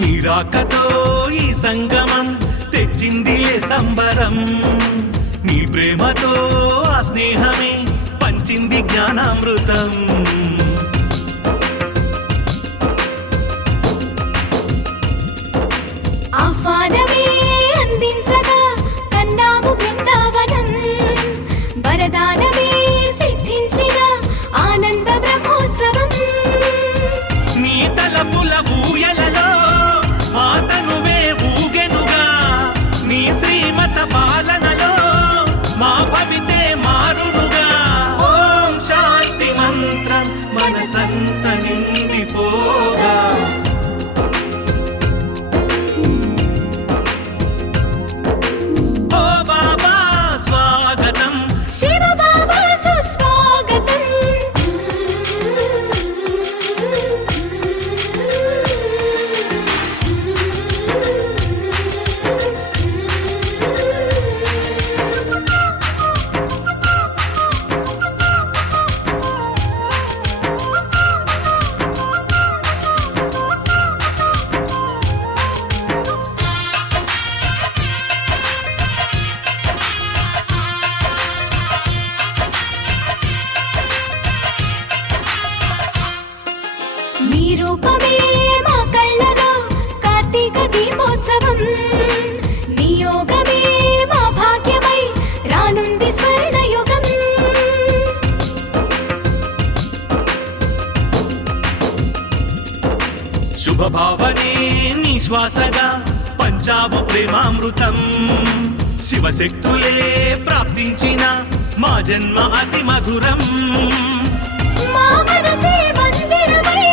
నీరాకతో ఈ సంగమం తెచ్చిందిలే సంబరం, నీ ప్రేమతో ఆ స్నేహమే పంచింది జ్ఞానామృతం. ఆహ్వానమే అందించగా కన్నాము బృందావనం, వరదానమే సిద్ధించిన ఆనంద బ్రహ్మోత్సవం. నీ తలపుల ఊయలలో ఆతనువే ఊగెనుగా, నీ శ్రీమత పాలనలో మా భవితే మారునుగా. ఓం శాంతి మంత్రం మనసంత నిండిపోగా, ఓ బాబా స్వాగతం, శివ బాబా సుస్వాగతం. నీ రూపమే మా కళ్ళలో కార్తీక దీపోత్సవం, నీ యోగమే మా భాగ్యమై రానుంది స్వర్ణయుగం. శుభభావనే నీ శ్వాసగా పంచావు ప్రేమామృతం, శివశక్తులే ప్రాప్తించిన మా జన్మ అతి మధురం. మా మనసే మందిరమై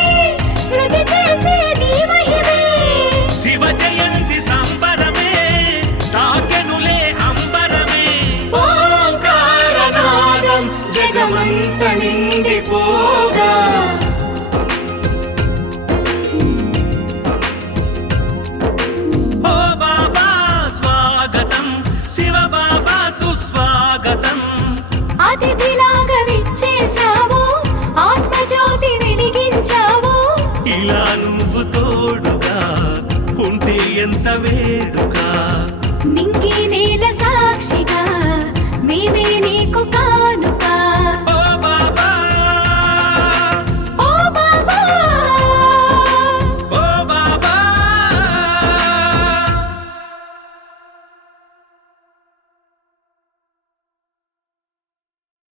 స్మృతి చేసే నీ మహిమే, శివ జయంతి సంబరమే తాకెనులే అంబరమే. ఓంకారనాదం జగమంత నిండిపోగా, ఓ బాబా స్వాగతం, శివ బాబా సుస్వాగతం. అతిథిలాగా విచ్చేశావు, ఆత్మజ్యోతి వెలిగించావు. ఇలా నువ్వు తోడుగా ఉంటే ఎంత వేడుగా, నింగి నేల సాక్షిగా మేమే నీకు